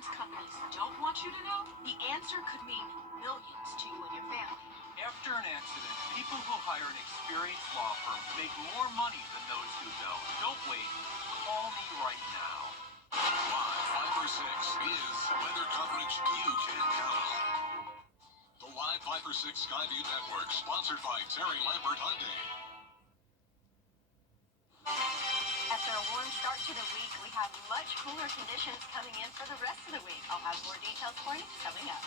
insurance companies don't want you to know, the answer could mean millions to you and your family. After an accident, people who hire an experienced law firm make more money than those who don't. Don't wait. Call me right now. Live 5 or 6 is weather coverage you can count on. The Live 5 or 6 Skyview Network, sponsored by Terry Lambert Hyundai. After a warm start to the week, we have much cooler conditions coming in for the rest of the week. I'll have more details for you coming up.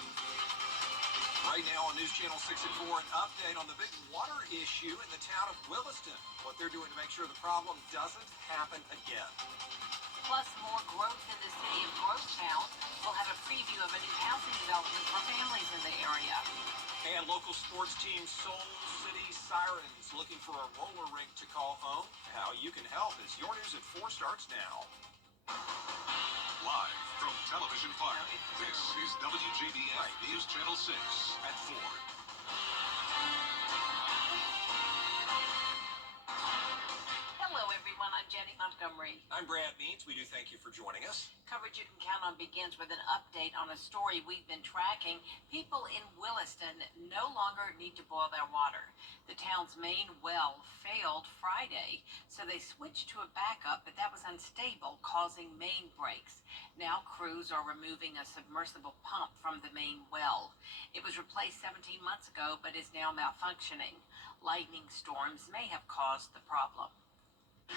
Right now on News Channel 6 and 4, an update on the big water issue in the town of Williston. What they're doing to make sure the problem doesn't happen again. Plus, more growth in the city of Grovetown. We'll have a preview of a new housing development for families in the area. And local sports team Soul City Sirens looking for a roller rink to call home. How you can help as your news at 4 starts now. Live from Television Park, this is WJBF News Channel 6 at 4. Hello, everyone. I'm Jenny Montgomery. I'm Brad Means. We do thank you for joining us. Coverage you can count on begins with an update on a story we've been tracking. People in Williston no longer need to boil their water. The town's main well failed Friday, so they switched to a backup, but that was unstable, causing main breaks. Now crews are removing a submersible pump from the main well. It was replaced 17 months ago, but is now malfunctioning. Lightning storms may have caused the problem.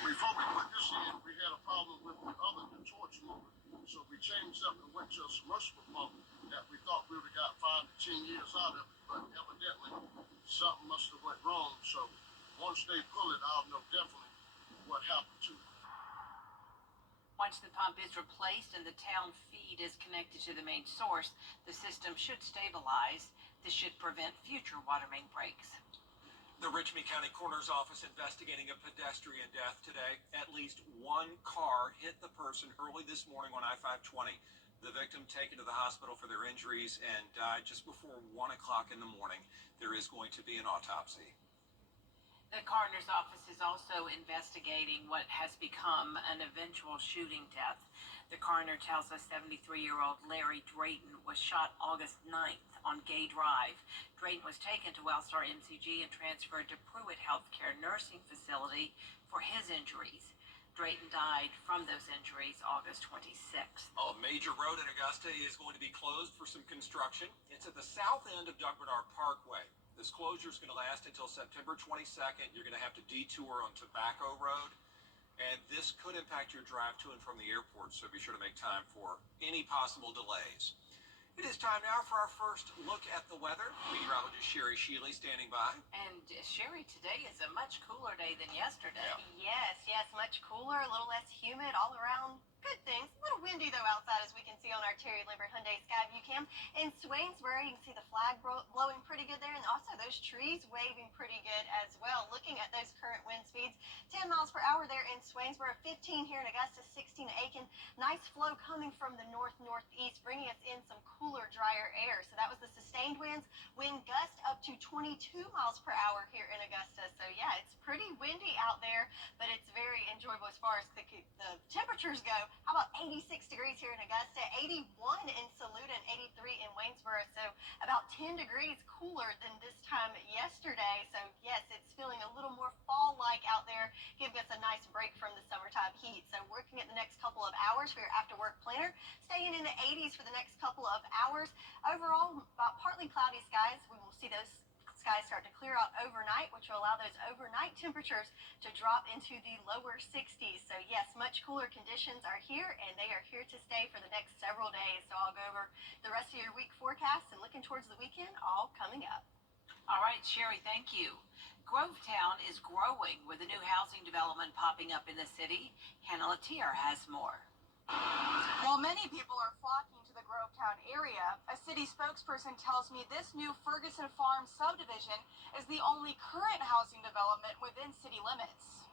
Before we put this in, we had a problem with the other torch motor. So we changed up and went to a submersible pump that we thought we would have got 5 to 10 years out of it, but evidently something must have went wrong. So once they pull it, I'll know definitely what happened to it. Once the pump is replaced and the town feed is connected to the main source, the system should stabilize. This should prevent future water main breaks. The Richmond County Coroner's Office investigating a pedestrian death today. At least one car hit the person early this morning on I-520. The victim taken to the hospital for their injuries and died just before 1 o'clock in the morning. There is going to be an autopsy. The coroner's office is also investigating what has become an eventual shooting death. The coroner tells us 73-year-old Larry Drayton was shot August 9th on Gay Drive. Drayton was taken to Wellstar MCG and transferred to Pruitt Healthcare Nursing Facility for his injuries. Drayton died from those injuries August 26th. A major road in Augusta is going to be closed for some construction. It's at the south end of Doug Bernard Parkway. This closure is going to last until September 22nd. You're going to have to detour on Tobacco Road. And this could impact your drive to and from the airport, so be sure to make time for any possible delays. It is time now for our first look at the weather. Meteorologist Sherry Shealy standing by. And Sherry, today is a much cooler day than yesterday. Yes, much cooler, a little less humid all around. Good things. A little windy, though, outside, as we can see on our Terry Lambert Hyundai Skyview cam. In Swainsboro, you can see the flag blowing pretty good there, and also those trees waving pretty good as well. Looking at those current wind speeds, 10 miles per hour there in Swainsboro, 15 here in Augusta, 16 in Aiken. Nice flow coming from the north-northeast, bringing us in some cooler, drier air. So that was the sustained winds. Wind gust up to 22 miles per hour here in Augusta. So, yeah, it's pretty windy out there, but it's very enjoyable as far as the temperatures go. How about 86 degrees here in Augusta, 81 in Saluda, and 83 in Waynesboro. So about 10 degrees cooler than this time yesterday. So yes, it's feeling a little more fall-like out there, giving us a nice break from the summertime heat. So working at the next couple of hours for your after-work planner, staying in the 80s for the next couple of hours. Overall, about partly cloudy skies. We will see those skies start to clear out overnight, which will allow those overnight temperatures to drop into the lower 60s. So yes, much cooler conditions are here, and they are here to stay for the next several days. So I'll go over the rest of your week forecast and looking towards the weekend, all coming up. All right, Sherry, thank you. Grovetown is growing with a new housing development popping up in the city. Hannah Latier has more. While many people are flocking to the Grovetown area, a city spokesperson tells me this new Ferguson Farm subdivision is the only current housing development within city limits.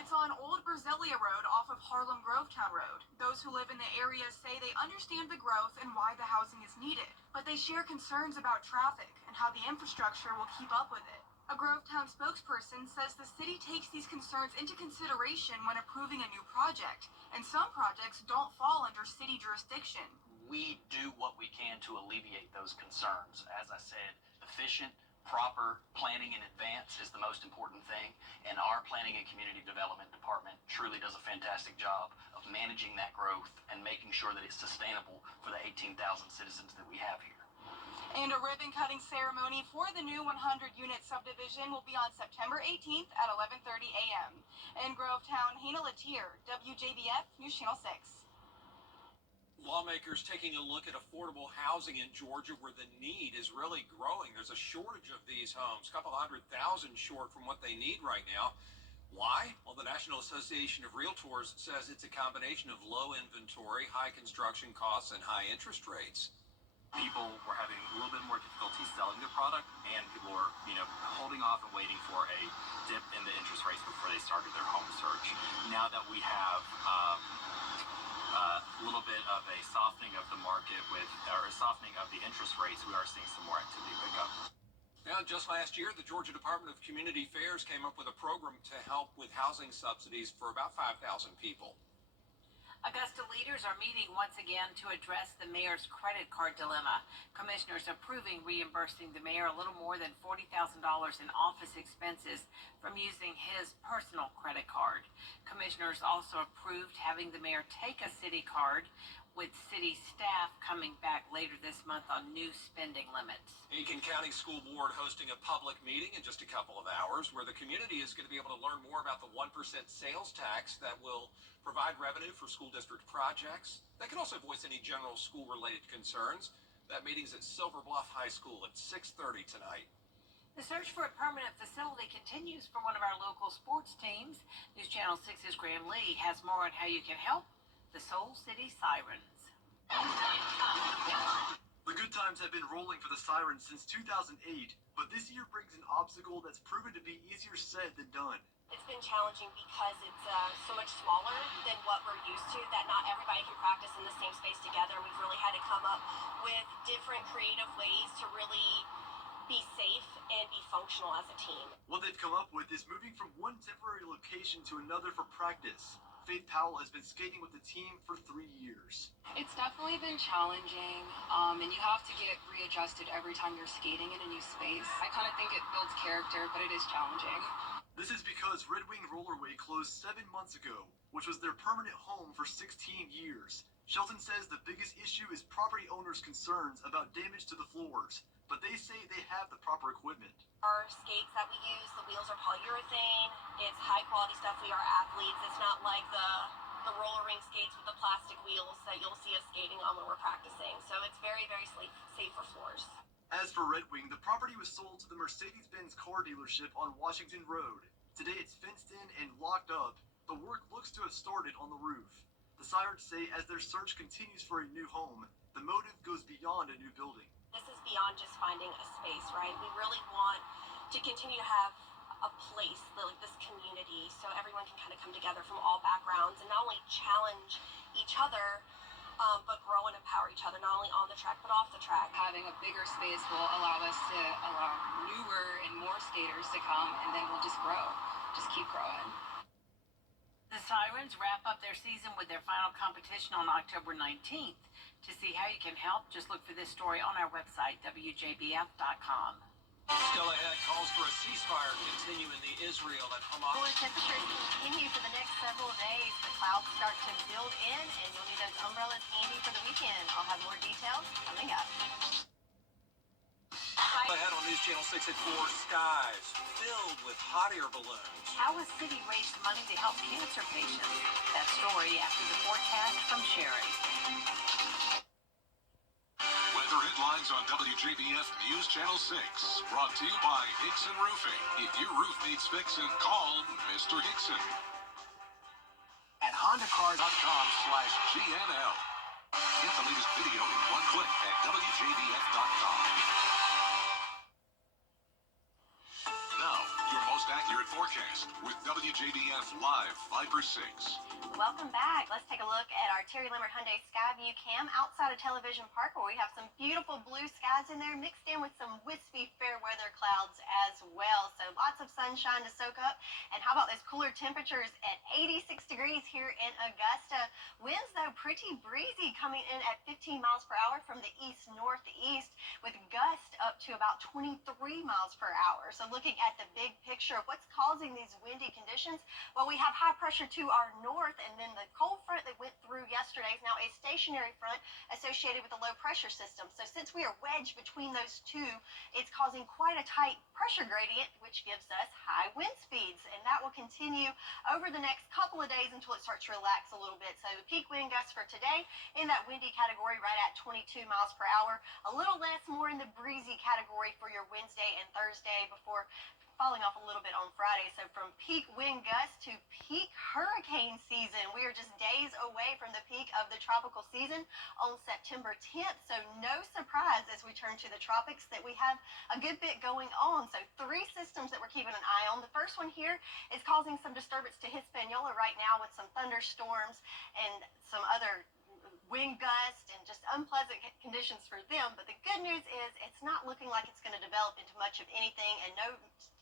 It's on Old Berzelia Road off of Harlem Grovetown Road. Those who live in the area say they understand the growth and why the housing is needed, but they share concerns about traffic and how the infrastructure will keep up with it. A Grovetown spokesperson says the city takes these concerns into consideration when approving a new project, and some projects don't fall under city jurisdiction. We do what we can to alleviate those concerns. As I said, efficient, proper planning in advance is the most important thing, and our Planning and Community Development Department truly does a fantastic job of managing that growth and making sure that it's sustainable for the 18,000 citizens that we have here. And a ribbon-cutting ceremony for the new 100-unit subdivision will be on September 18th at 11:30 a.m. In Grovetown, Hannah Latier, WJBF News Channel 6. Lawmakers taking a look at affordable housing in Georgia where the need is really growing. There's a shortage of these homes, a couple 100,000 short from what they need right now. Why? Well, the National Association of Realtors says it's a combination of low inventory, high construction costs, and high interest rates. People were having a little bit more difficulty selling their product, and people were, holding off and waiting for a dip in the interest rates before they started their home search. Now that we have a little bit of a softening of the market or a softening of the interest rates, we are seeing some more activity pick up. Now, just last year, the Georgia Department of Community Affairs came up with a program to help with housing subsidies for about 5,000 people. Augusta leaders are meeting once again to address the mayor's credit card dilemma. Commissioners approving reimbursing the mayor a little more than $40,000 in office expenses from using his personal credit card. Commissioners also approved having the mayor take a city card, with city staff coming back later this month on new spending limits. Aiken County School Board hosting a public meeting in just a couple of hours where the community is going to be able to learn more about the 1% sales tax that will provide revenue for school district projects. They can also voice any general school-related concerns. That meeting's at Silver Bluff High School at 6:30 tonight. The search for a permanent facility continues for one of our local sports teams. News Channel 6's Graham Lee has more on how you can help the Soul City Sirens. The good times have been rolling for the Sirens since 2008, but this year brings an obstacle that's proven to be easier said than done. It's been challenging because it's so much smaller than what we're used to, that not everybody can practice in the same space together. We've really had to come up with different creative ways to really be safe and be functional as a team. What they've come up with is moving from one temporary location to another for practice. Faith Powell has been skating with the team for 3 years. It's definitely been challenging, and you have to get readjusted every time you're skating in a new space. I kind of think it builds character, but it is challenging. This is because Red Wing Rollerway closed 7 months ago, which was their permanent home for 16 years. Shelton says the biggest issue is property owners' concerns about damage to the floors, but they say they have the proper equipment. Our skates that we use, the wheels are polyurethane. It's high quality stuff. We are athletes. It's not like the roller rink skates with the plastic wheels that you'll see us skating on when we're practicing. So it's very, very safe for floors. As for Red Wing, the property was sold to the Mercedes-Benz car dealership on Washington Road. Today it's fenced in and locked up, but work looks to have started on the roof. The Sirens say as their search continues for a new home, the motive goes beyond a new building. This is beyond just finding a space, right? We really want to continue to have a place, like this community, so everyone can kind of come together from all backgrounds and not only challenge each other, but grow and empower each other, not only on the track, but off the track. Having a bigger space will allow us to allow newer and more skaters to come, and then we'll just grow, just keep growing. The Sirens wrap up their season with their final competition on October 19th. To see how you can help, just look for this story on our website, WJBF.com. Still ahead, calls for a ceasefire continue in the Israel and Hamas. Cooler temperatures continue for the next several days. The clouds start to build in, and you'll need those umbrellas handy for the weekend. I'll have more details coming up. Ahead on News Channel 6 at 4, skies filled with hot air balloons. How a city raised money to help cancer patients. That story after the forecast from Sherry. Weather headlines on WJBF News Channel 6. Brought to you by Hickson Roofing. If your roof needs fixing, call Mr. Hickson. At HondaCars.com/GNL. Get the latest video in one click at WJBF.com. Now, your most accurate forecast with WJBF Live Viper 6. Welcome back. Let's take a look at our Terry Limerick Hyundai Skyview cam outside of Television Park, where we have some beautiful blue skies in there mixed in with some wispy fair weather clouds as well. So lots of sunshine to soak up. And how about those cooler temperatures at 86 degrees here in Augusta? Winds, though, pretty breezy, coming in at 15 miles per hour from the east-northeast, with gusts up to about 23 miles per hour. So looking at the big picture of what's causing these windy conditions, well, we have high pressure to our north, and then the cold front that went through yesterday is now a stationary front associated with a low pressure system. So since we are wedged between those two, it's causing quite a tight pressure gradient, which gives us high wind speeds, and that will continue over the next couple of days until it starts to relax a little bit. So the peak wind gusts for today in that windy category right at 22 miles per hour, a little less, more in the breezy category for your Wednesday and Thursday, before falling off a little bit on Friday. So from peak wind gusts to peak hurricane season, we are just days away from the peak of the tropical season on September 10th. So no surprise as we turn to the tropics that we have a good bit going on. So 3 systems that we're keeping an eye on. The first one here is causing some disturbance to Hispaniola right now with some thunderstorms and some other wind gusts and just unpleasant conditions for them. But the good news is it's not looking like it's going to develop into much of anything, and no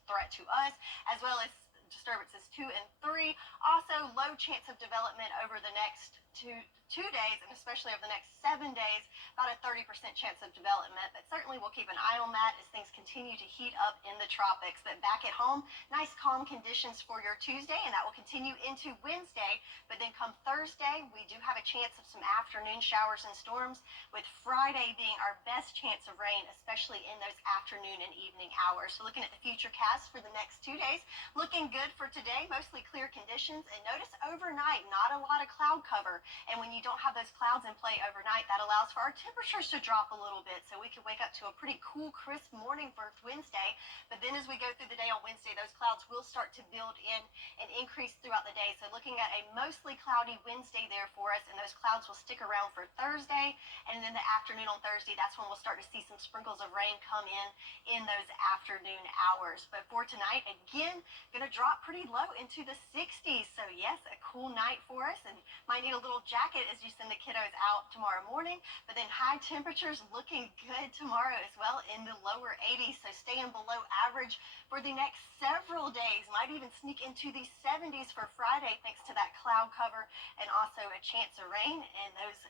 threat to us, as well as disturbances 2 and 3. Also, low chance of development over the next two days, and especially over the next 7 days, about a 30% chance of development. But certainly we'll keep an eye on that as things continue to heat up in the tropics. But back at home, nice calm conditions for your Tuesday, and that will continue into Wednesday. But then come Thursday, we do have a chance of some afternoon showers and storms, with Friday being our best chance of rain, especially in those afternoon and evening hours. So looking at the future cast for the next 2 days, looking good for today, mostly clear conditions. And notice overnight, not a lot of cloud cover. And when you don't have those clouds in play overnight, that allows for our temperatures to drop a little bit. So we can wake up to a pretty cool, crisp morning for Wednesday. But then as we go through the day on Wednesday, those clouds will start to build in and increase throughout the day. So looking at a mostly cloudy Wednesday there for us, and those clouds will stick around for Thursday. And then the afternoon on Thursday, that's when we'll start to see some sprinkles of rain come in those afternoon hours. But for tonight, again, going to drop pretty low into the 60s. So yes, a cool night for us, and might need a little jacket as you send the kiddos out tomorrow morning. But then high temperatures looking good tomorrow as well, in the lower 80s. So staying below average for the next several days. Might even sneak into the 70s for Friday thanks to that cloud cover and also a chance of rain. And those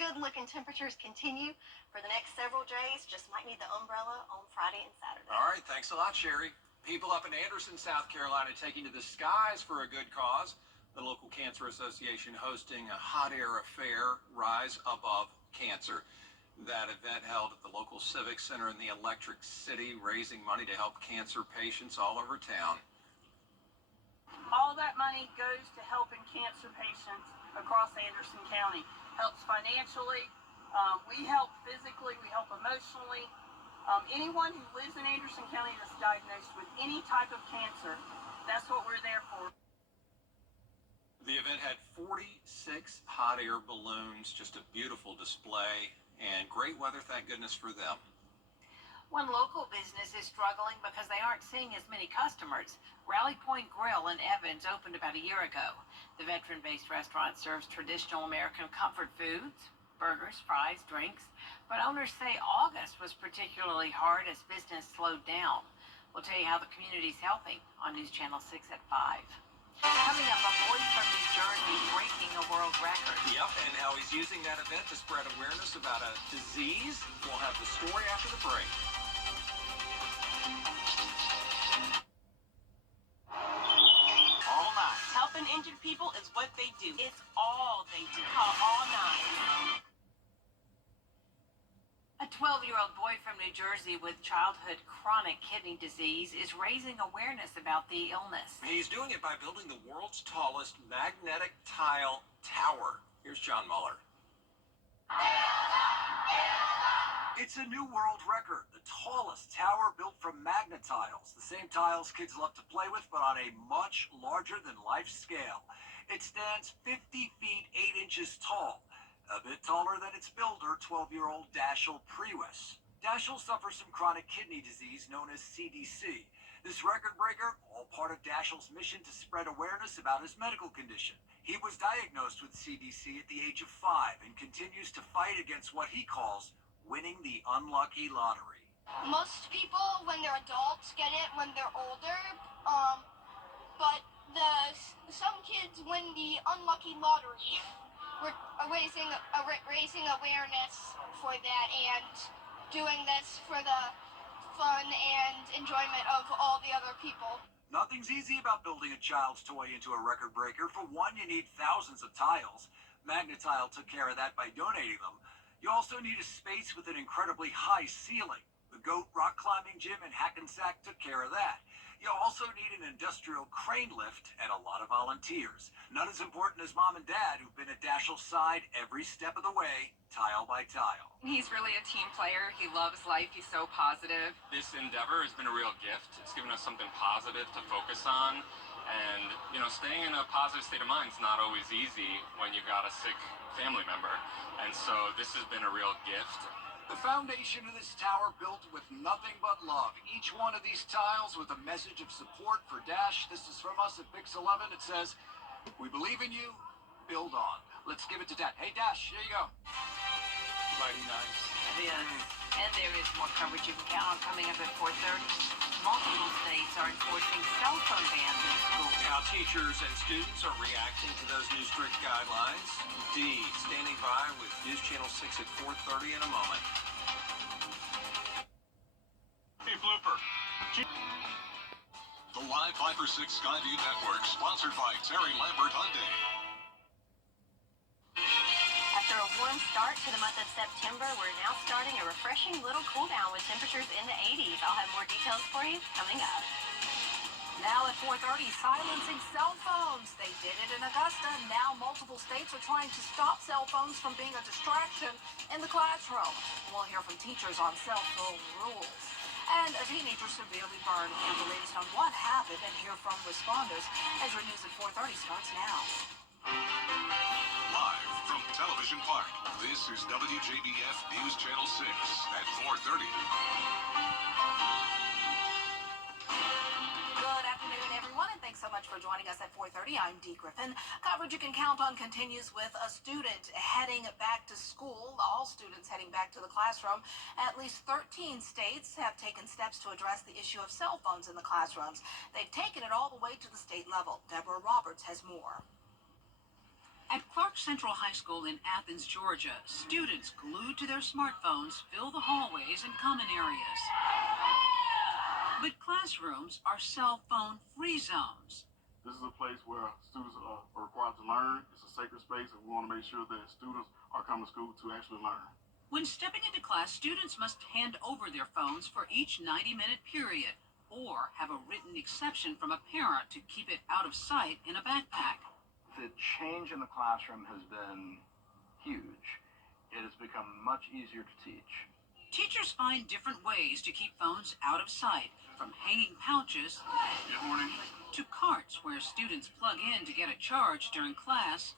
good looking temperatures continue for the next several days. Just might need the umbrella on Friday and Saturday. All right, thanks a lot, Sherry. People up in Anderson, South Carolina, taking to the skies for a good cause. The local Cancer Association hosting a hot air affair, Rise Above Cancer. That event held at the local Civic Center in the Electric City, raising money to help cancer patients all over town. All that money goes to helping cancer patients across Anderson County. Helps financially, we help physically, we help emotionally. Anyone who lives in Anderson County that's diagnosed with any type of cancer, that's what we're there for. The event had 46 hot air balloons, just a beautiful display, and great weather, thank goodness for them. One local business is struggling because they aren't seeing as many customers. Rally Point Grill in Evans opened about a year ago. The veteran-based restaurant serves traditional American comfort foods, burgers, fries, drinks. But owners say August was particularly hard as business slowed down. We'll tell you how the community's helping on News Channel 6 at 5. Coming up, a boy from New Jersey breaking a world record. Yep, and how he's using that event to spread awareness about a disease. We'll have the story after the break. All Nine. Helping injured people is what they do. It's all they do. Call All Nine. A 12-year-old boy from New Jersey with childhood chronic kidney disease is raising awareness about the illness. He's doing it by building the world's tallest magnetic tile tower. Here's John Muller. It's a new world record, the tallest tower built from magnet tiles, the same tiles kids love to play with, but on a much larger than life scale. It stands 50 feet 8 inches tall, a bit taller than its builder, 12-year-old Dashiell Priwis. Dashiell suffers from chronic kidney disease known as CDC. This record breaker, all part of Dashiell's mission to spread awareness about his medical condition. He was diagnosed with CDC at the age of 5 and continues to fight against what he calls winning the unlucky lottery. Most people, when they're adults, get it when they're older, but some kids win the unlucky lottery. We're raising awareness for that and doing this for the fun and enjoyment of all the other people. Nothing's easy about building a child's toy into a record breaker. For one, you need thousands of tiles. Magnetile took care of that by donating them. You also need a space with an incredibly high ceiling. The Goat rock climbing gym in Hackensack took care of that. You also need an industrial crane lift and a lot of volunteers. None as important as Mom and Dad, who've been at Dashiell's side every step of the way, tile by tile. He's really a team player. He loves life. He's so positive. This endeavor has been a real gift. It's given us something positive to focus on. And, staying in a positive state of mind is not always easy when you've got a sick family member. And so this has been a real gift. The foundation of this tower built with nothing but love. Each one of these tiles with a message of support for Dash. This is from us at Pix 11. It says, "We believe in you. Build on." Let's give it to Dad. Hey, Dash, here you go. Mighty nice. And there is more coverage you can count on coming up at 4:30. Multiple states are enforcing cell phone bans in schools. How teachers and students are reacting to those new strict guidelines. D, standing by with News Channel 6 at 4:30 in a moment. Hey, blooper. The Live 5 for 6 Skyview Network, sponsored by Terry Lambert Hyundai. After a warm start to the month of September, we're now starting a refreshing little cool down with temperatures in the 80s. I'll have more details for you coming up. Now at 4:30, silencing cell phones. They did it in Augusta. Now multiple states are trying to stop cell phones from being a distraction in the classroom. We'll hear from teachers on cell phone rules. And a teenager severely burned. And the latest on what happened and hear from responders. Ezra News at 4:30 starts now. Live from Television Park, this is WJBF News Channel 6 at 4:30. Good afternoon, everyone, and thanks so much for joining us at 4:30. I'm Dee Griffin. Coverage you can count on continues with a student heading back to school. All students heading back to the classroom. At least 13 states have taken steps to address the issue of cell phones in the classrooms. They've taken it all the way to the state level. Deborah Roberts has more. At Clark Central High School in Athens, Georgia, students glued to their smartphones fill the hallways and common areas. But classrooms are cell phone-free zones. This is a place where students are required to learn. It's a sacred space, and we want to make sure that students are coming to school to actually learn. When stepping into class, students must hand over their phones for each 90-minute period or have a written exception from a parent to keep it out of sight in a backpack. The change in the classroom has been huge. It has become much easier to teach. Teachers find different ways to keep phones out of sight, from hanging pouches to carts where students plug in to get a charge during class,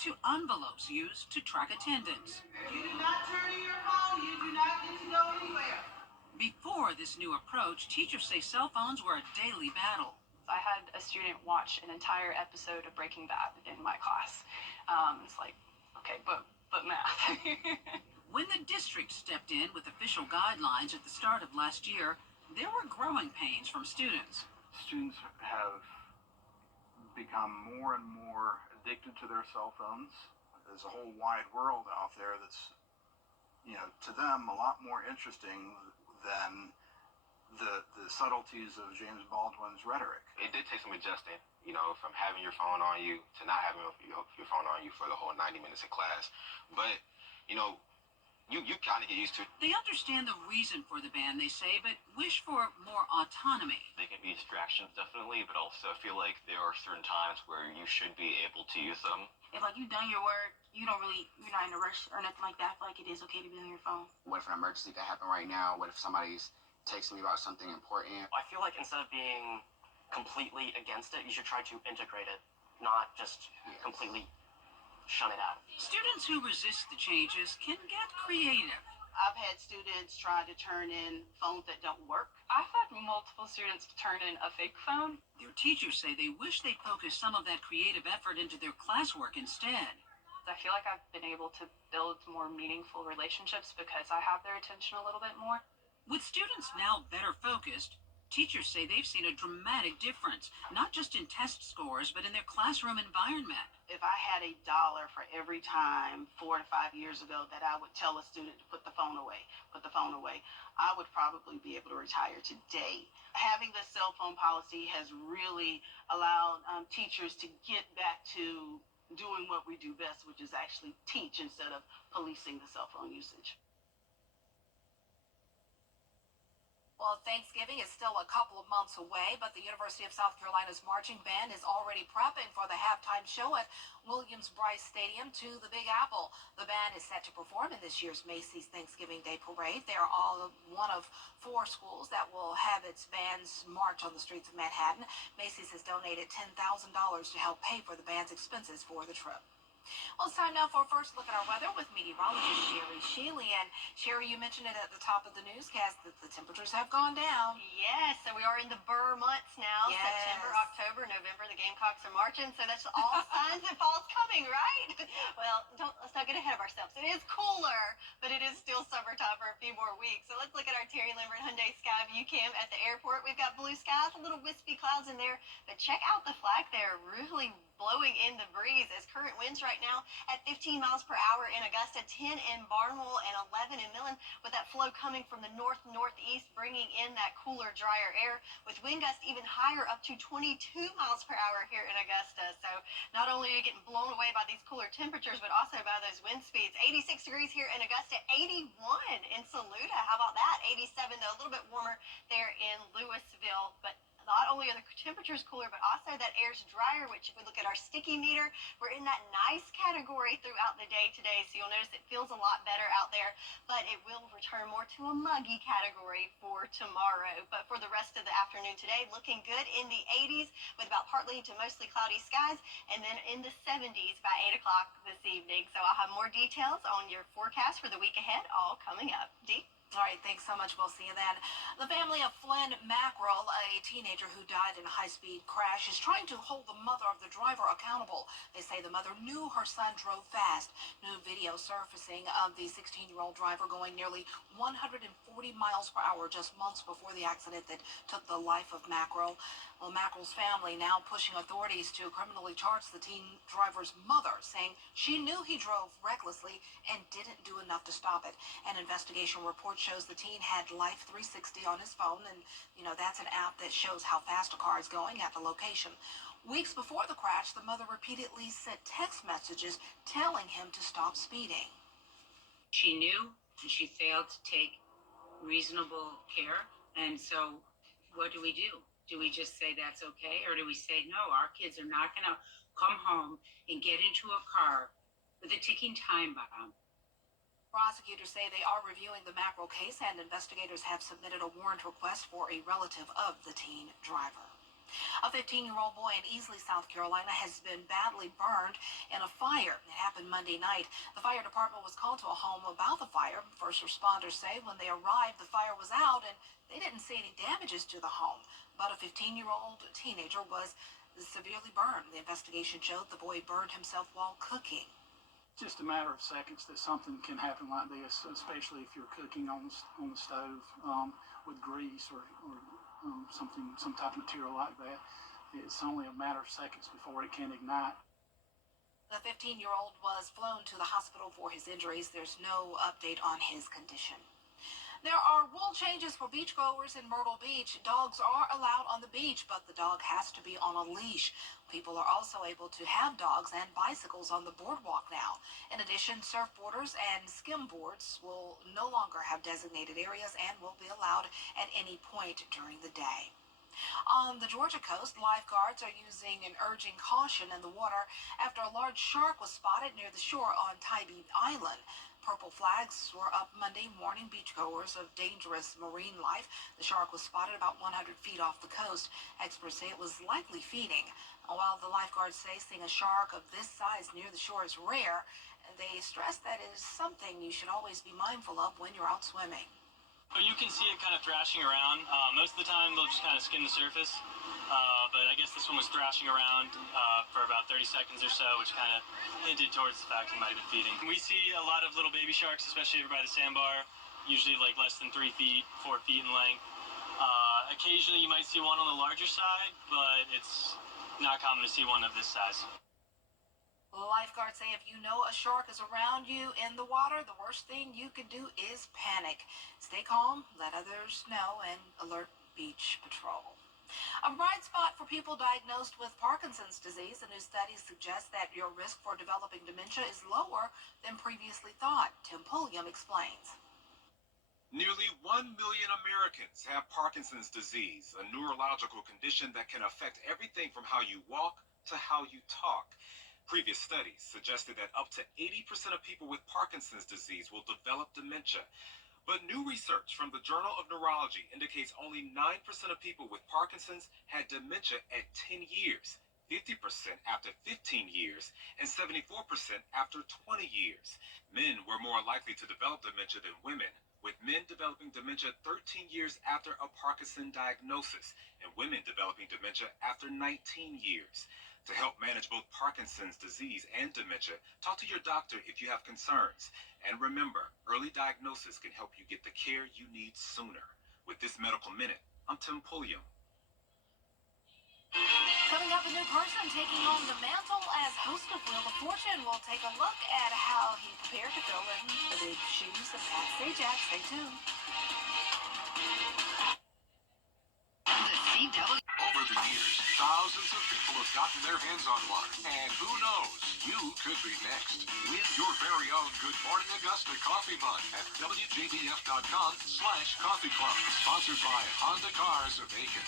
to envelopes used to track attendance. You do not turn in your phone, you do not get to go anywhere. Before this new approach, teachers say cell phones were a daily battle. I had a student watch an entire episode of Breaking Bad in my class. It's like, okay, but math. When the district stepped in with official guidelines at the start of last year, there were growing pains from students. Students have become more and more addicted to their cell phones. There's a whole wide world out there that's, to them a lot more interesting than the subtleties of James Baldwin's rhetoric. It did take some adjusting, from having your phone on you to not having your phone on you for the whole 90 minutes of class. But, you kind of get used to it. They understand the reason for the ban, they say, but wish for more autonomy. They can be distractions, definitely, but also feel like there are certain times where you should be able to use them. If you've done your work, you're not in a rush or nothing like that. I feel like it is okay to be on your phone. What if an emergency could happen right now? What if somebody's texting me about something important? I feel like instead of being completely against it, you should try to integrate it, not just completely shun it out. Students who resist the changes can get creative. I've had students try to turn in phones that don't work. I've had multiple students turn in a fake phone. Their teachers say they wish they'd focused some of that creative effort into their classwork instead. I feel like I've been able to build more meaningful relationships because I have their attention a little bit more. With students now better focused, teachers say they've seen a dramatic difference, not just in test scores, but in their classroom environment. If I had $1 for every time 4 to 5 years ago that I would tell a student to put the phone away, I would probably be able to retire today. Having the cell phone policy has really allowed teachers to get back to doing what we do best, which is actually teach instead of policing the cell phone usage. Well, Thanksgiving is still a couple of months away, but the University of South Carolina's marching band is already prepping for the halftime show at Williams-Brice Stadium to the Big Apple. The band is set to perform in this year's Macy's Thanksgiving Day Parade. They are all one of 4 schools that will have its bands march on the streets of Manhattan. Macy's has donated $10,000 to help pay for the band's expenses for the trip. Well, it's time now for a first look at our weather with meteorologist Sherry Shealy. And Sherry, you mentioned it at the top of the newscast that the temperatures have gone down. Yes, so we are in the Burr months now. Yes. September, October, November, the Gamecocks are marching. So that's all signs that fall's coming, right? Well, let's not get ahead of ourselves. It is cooler, but it is still summertime for a few more weeks. So let's look at our Terry Lambert Hyundai Sky View Cam at the airport. We've got blue skies, a little wispy clouds in there, but check out the flag there, really blowing in the breeze as current winds right now at 15 miles per hour in Augusta, 10 in Barnwell, and 11 in Millen, with that flow coming from the north-northeast, bringing in that cooler, drier air, with wind gusts even higher, up to 22 miles per hour here in Augusta. So not only are you getting blown away by these cooler temperatures, but also by those wind speeds. 86 degrees here in Augusta, 81 in Saluda. How about that? 87, though, a little bit warmer there in Louisville, but not only are the temperatures cooler, but also that air's drier, which if we look at our sticky meter, we're in that nice category throughout the day today. So you'll notice it feels a lot better out there, but it will return more to a muggy category for tomorrow. But for the rest of the afternoon today, looking good in the 80s with about partly to mostly cloudy skies, and then in the 70s by 8 o'clock this evening. So I'll have more details on your forecast for the week ahead, all coming up. Dee? All right, thanks so much. We'll see you then. The family of Flynn Mackerel, a teenager who died in a high-speed crash, is trying to hold the mother of the driver accountable. They say the mother knew her son drove fast. New video surfacing of the 16-year-old driver going nearly 140 miles per hour just months before the accident that took the life of Mackerel. Well, Mackerel's family now pushing authorities to criminally charge the teen driver's mother, saying she knew he drove recklessly and didn't do enough to stop it. An investigation report shows the teen had Life 360 on his phone, and, that's an app that shows how fast a car is going at the location. Weeks before the crash, the mother repeatedly sent text messages telling him to stop speeding. She knew, and she failed to take reasonable care, and so what do? Do we just say that's okay, or do we say, no, our kids are not going to come home and get into a car with a ticking time bomb? Prosecutors say they are reviewing the Mackerel case, and investigators have submitted a warrant request for a relative of the teen driver. A 15-year-old boy in Easley, South Carolina, has been badly burned in a fire. It happened Monday night. The fire department was called to a home about the fire. First responders say when they arrived, the fire was out, and they didn't see any damages to the home. But a 15-year-old teenager was severely burned. The investigation showed the boy burned himself while cooking. Just a matter of seconds that something can happen like this, especially if you're cooking on the stove with grease or some type of material like that. It's only a matter of seconds before it can ignite. The 15-year-old was flown to the hospital for his injuries. There's no update on his condition. There are rule changes for beachgoers in Myrtle Beach. Dogs are allowed on the beach, but the dog has to be on a leash. People are also able to have dogs and bicycles on the boardwalk now. In addition, surfboarders and skimboards will no longer have designated areas and will be allowed at any point during the day. On the Georgia coast, lifeguards are using an urging caution in the water after a large shark was spotted near the shore on Tybee Island. Purple flags were up Monday, warning beachgoers of dangerous marine life. The shark was spotted about 100 feet off the coast. Experts say it was likely feeding. While the lifeguards say seeing a shark of this size near the shore is rare, they stress that it is something you should always be mindful of when you're out swimming. You can see it kind of thrashing around. Most of the time, they'll just kind of skim the surface. But I guess this one was thrashing around for about 30 seconds or so, which kind of hinted towards the fact he might have been feeding. We see a lot of little baby sharks, especially over by the sandbar, usually like less than 3 feet, 4 feet in length. Occasionally, you might see one on the larger side, but it's not common to see one of this size. Lifeguards say if you know a shark is around you in the water, the worst thing you can do is panic. Stay calm, let others know, and alert beach patrol. A bright spot for people diagnosed with Parkinson's disease. A new study suggests that your risk for developing dementia is lower than previously thought. Tim Pulliam explains. Nearly 1 million Americans have Parkinson's disease, a neurological condition that can affect everything from how you walk to how you talk. Previous studies suggested that up to 80% of people with Parkinson's disease will develop dementia. But new research from the Journal of Neurology indicates only 9% of people with Parkinson's had dementia at 10 years, 50% after 15 years, and 74% after 20 years. Men were more likely to develop dementia than women, with men developing dementia 13 years after a Parkinson diagnosis, and women developing dementia after 19 years. To help manage both Parkinson's disease and dementia, talk to your doctor if you have concerns. And remember, early diagnosis can help you get the care you need sooner. With this Medical Minute, I'm Tim Pulliam. Coming up, a new person taking on the mantle as host of Wheel of Fortune. We'll take a look at how he prepared to fill in the big shoes of Pat Sajak. Stay tuned. Over the years, thousands of people have gotten their hands on one. And who knows, you could be next. Win your very own Good Morning Augusta coffee mug at WJBF.com/coffee club. Sponsored by Honda Cars of Aiken.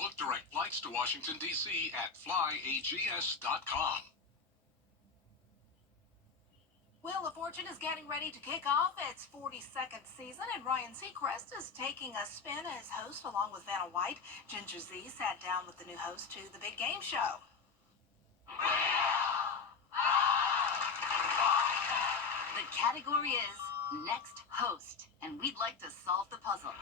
Book direct flights to Washington, D.C. at flyags.com. Wheel of Fortune is getting ready to kick off its 42nd season, and Ryan Seacrest is taking a spin as host along with Vanna White. Ginger Z sat down with the new host to the big game show. The category is Next Host, and we'd like to solve the puzzle.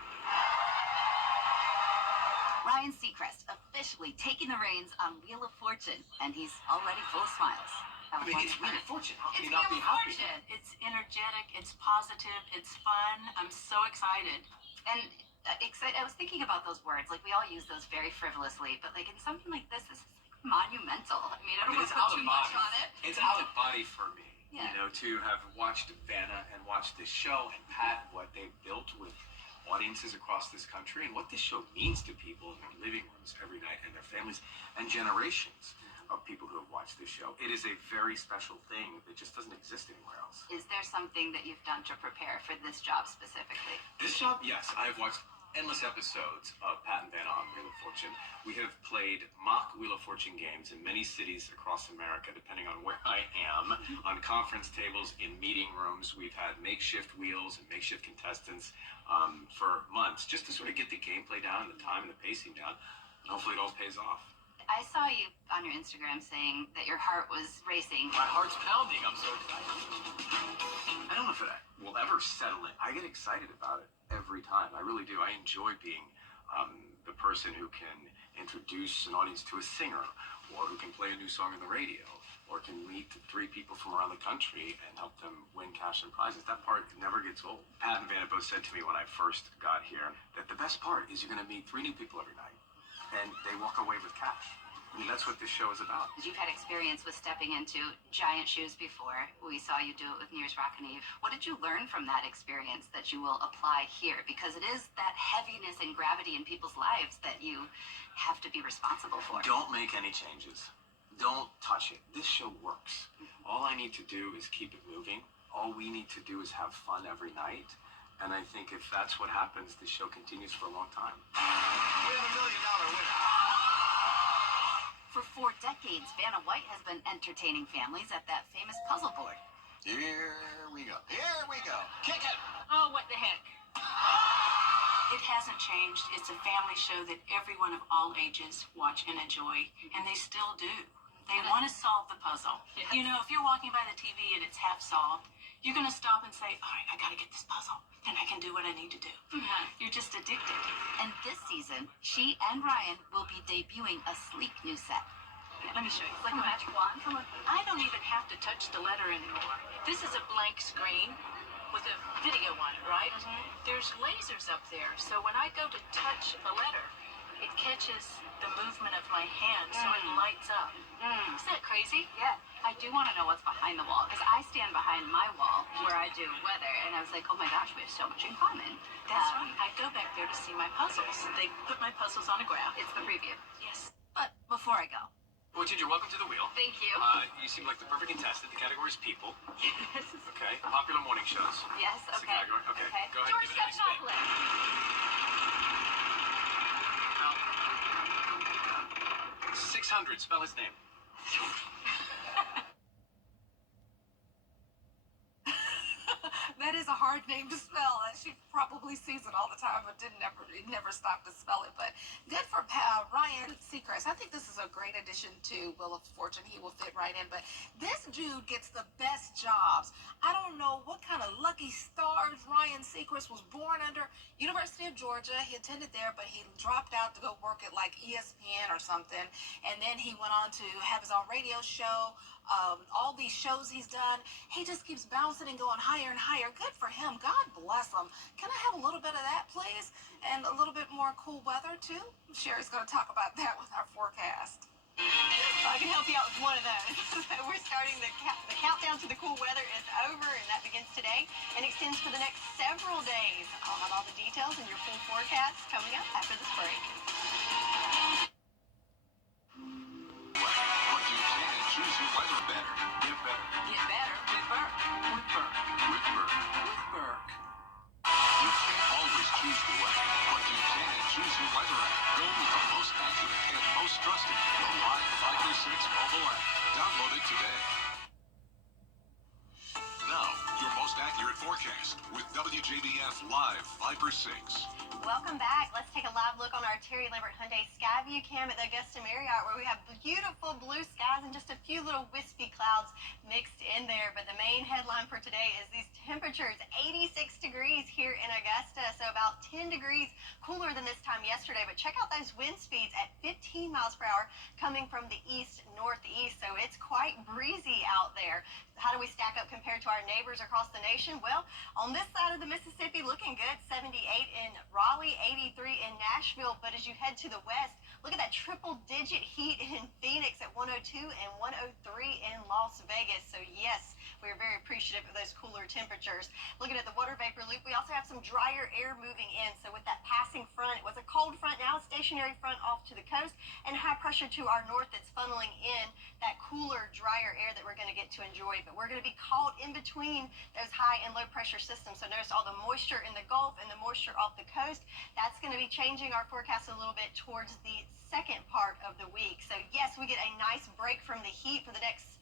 Ryan Seacrest officially taking the reins on Wheel of Fortune, and he's already full of smiles. I mean, it's Wheel of Fortune. How can you It's not be Wheel of happy? Fortune. It's energetic, it's positive, it's fun. I'm so excited. And excited. I was thinking about those words. Like, we all use those very frivolously, but like in something like this is like monumental. I mean, I don't want to put too much on it. It's out of body for me, Yeah. you know, to have watched Vanna and watched this show and Pat, what they've built with audiences across this country and what this show means to people in their living rooms every night and their families and generations of people who have watched this show. It is a very special thing that just doesn't exist anywhere else. Is there something that you've done to prepare for this job specifically? This job, yes, I've watched endless episodes of Pat and Vanna on Wheel of Fortune. We have played mock Wheel of Fortune games in many cities across America, depending on where I am, on conference tables, in meeting rooms. We've had makeshift wheels and makeshift contestants for months, just to sort of get the gameplay down and the time and the pacing down. And hopefully it all pays off. I saw you on your Instagram saying that your heart was racing. My heart's pounding. I'm so excited. I don't know if it will ever settle in. I get excited about it every time. I really do. I enjoy being the person who can introduce an audience to a singer, or who can play a new song on the radio, or can meet 3 people from around the country and help them win cash and prizes. That part never gets old. Pat and Vanna both said to me when I first got here that the best part is you're going to meet 3 new people every night, and they walk away with cash. I mean, that's what this show is about. You've had experience with stepping into giant shoes before. We saw you do it with New Year's Rockin' Eve. What did you learn from that experience that you will apply here? Because it is that heaviness and gravity in people's lives that you have to be responsible for. Don't make any changes. Don't touch it. This show works. All I need to do is keep it moving. All we need to do is have fun every night. And I think if that's what happens, this show continues for a long time. We have $1 million winner. For 4 decades, Vanna White has been entertaining families at that famous puzzle board. Here we go. Here we go. Kick it. Oh, what the heck? It hasn't changed. It's a family show that everyone of all ages watch and enjoy, and they still do. They want to solve the puzzle. Yes. You know, if you're walking by the TV and it's half solved, you're going to stop and say, all right, I got to get this puzzle, and I can do what I need to do. You're just addicted. And this season, she and Ryan will be debuting a sleek new set. Let me show you. It's like a magic wand. Come on. I don't even have to touch the letter anymore. This is a blank screen with a video on it, right? There's lasers up there, so when I go to touch a letter, it catches the movement of my hand, so it lights up. Is that crazy? Yeah, I do want to know what's behind the wall, because I stand behind my wall where I do weather, and I was like, oh my gosh, we have so much in common. That's right. I go back there to see my puzzles. They put my puzzles on a graph. It's the preview. Yes. But before I go. Well, Ginger, welcome to the wheel. Thank you. You seem like the perfect contestant. The category is people. Yes. Okay. Popular morning shows. Yes, That's the okay. category. Okay. Go ahead. George Give it a nice spin. Now, 600. Spell his name. That is a hard name to spell, and she probably sees it all the time, but never stopped to spell it. But good for Ryan Seacrest. I think this is a great addition to Wheel of Fortune. He will fit right in. But this dude gets the best jobs. I don't know what kind of lucky stars Ryan Seacrest was born under. University of Georgia. He attended there, but he dropped out to go work at like ESPN or something. And then he went on to have his own radio show. All these shows he's done, he just keeps bouncing and going higher and higher. Good for him. God bless him. Can I have a little bit of that, please? And a little bit more cool weather, too? Sherry's going to talk about that with our forecast. I can help you out with one of those. We're starting the countdown to the cool weather is over, and that begins today and extends for the next several days. I'll have all the details in your full forecast coming up after this break. What do you say and choose your weather better? Get better. Get better with Burke. With Burke. With Burke. With Burke. You can't always choose the weather, but you can choose your weather app. Go with the most accurate and most trusted, the Live 536 mobile app. Download it today. Now, your most accurate forecast with WJBF Live 536. Welcome back. Let's take a live look on our Terry Lambert Hyundai Skyview Cam at the Augusta Marriott, where we have beautiful blue skies and just a few little wispy clouds mixed in there. But the main headline for today is these temperatures, 86 degrees here in Augusta, so about 10 degrees cooler than this time yesterday. But check out those wind speeds at 15 miles per hour coming from the east-northeast, so it's quite breezy out there. How do we stack up compared to our neighbors across the nation? Well, on this side of the Mississippi, looking good, 78 in Raleigh, 83 in Nashville. But as you head to the west, look at that triple-digit heat in Phoenix at 102 and 103 in Las Vegas. So yes, we're very appreciative of those cooler temperatures. Looking at the water vapor loop, we also have some drier air moving in. So with that passing front, it was a cold front, now a stationary front off to the coast, and high pressure to our north that's funneling in that cooler, drier air that we're going to get to enjoy. But we're going to be caught in between those high and low pressure systems. So notice all the moisture in the Gulf and the moisture off the coast. That's going to be changing our forecast a little bit towards the second part of the week. So yes, we get a nice break from the heat for the next,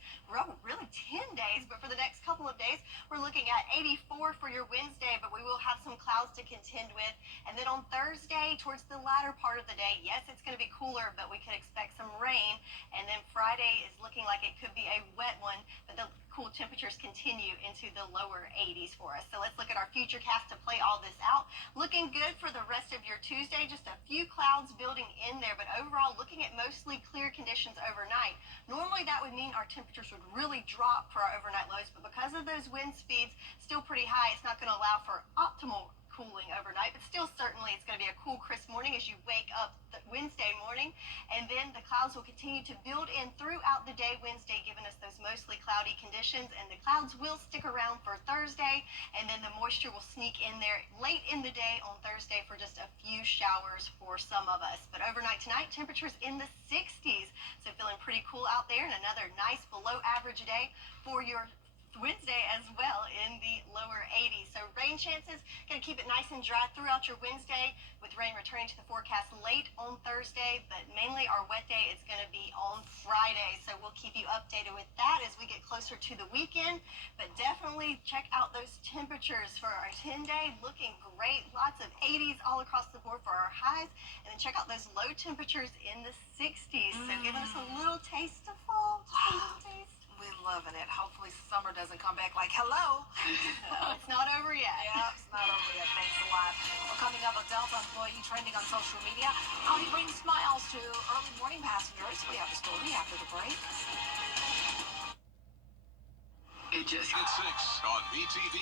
really 10 days, but for the next couple of days, we're looking at 84 for your Wednesday, but we will have some clouds to contend with. And then on Thursday, towards the latter part of the day, yes, it's going to be cooler, but we could expect some rain. And then Friday is looking like it could be a wet one, but the cool temperatures continue into the lower 80s for us. So let's look at our future cast to play all this out. Looking good for the rest of your Tuesday, just a few clouds building in there, but overall looking at mostly clear conditions overnight. Normally that would mean our temperatures would really drop for our overnight lows, but because of those wind speeds still pretty high, it's not going to allow for optimal cooling overnight, but still certainly it's going to be a cool, crisp morning as you wake up Wednesday morning, and then the clouds will continue to build in throughout the day Wednesday, giving us those mostly cloudy conditions, and the clouds will stick around for Thursday, and then the moisture will sneak in there late in the day on Thursday for just a few showers for some of us. But overnight tonight, temperatures in the 60s, so feeling pretty cool out there, and another nice below average day for your Wednesday as well in the lower 80s. So rain chances. Going to keep it nice and dry throughout your Wednesday, with rain returning to the forecast late on Thursday, but mainly our wet day is going to be on Friday. So we'll keep you updated with that as we get closer to the weekend. But definitely check out those temperatures for our 10-day. Looking great. Lots of 80s all across the board for our highs. And then check out those low temperatures in the 60s. So giving us a little taste of fall. Just a little taste. We're loving it. Hopefully summer doesn't come back like, hello. It's not over yet. Yeah, it's not over yet. Thanks a lot. Well, coming up, a Delta employee trending on social media. How he brings smiles to early morning passengers. We have a story after the break. At 6 on BTV.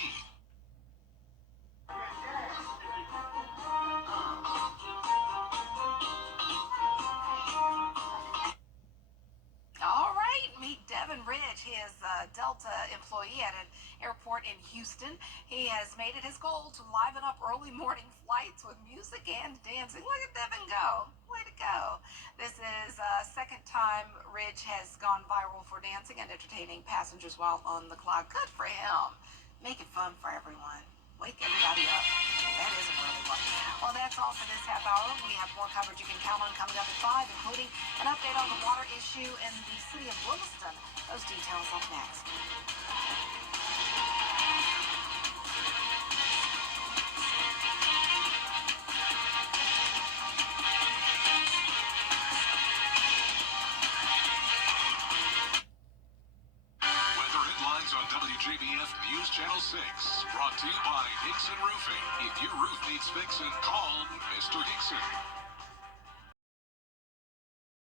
All right, meet Devin Ridge. He is a Delta employee at an airport in Houston. He has made it his goal to liven up early morning flights with music and dancing. Look at Devin go. Way to go. This is second time Ridge has gone viral for dancing and entertaining passengers while on the clock. Good for him. Make it fun for everyone. Wake everybody up. That is an early one. Well, that's all for this half hour. We have more coverage you can count on coming up at 5, including an update on the water issue in the city of Williston. Those details up next. Weather headlines on WJBF News Channel 6. Brought to you by Hickson Roofing. If your roof needs fixing, call Mr. Hickson.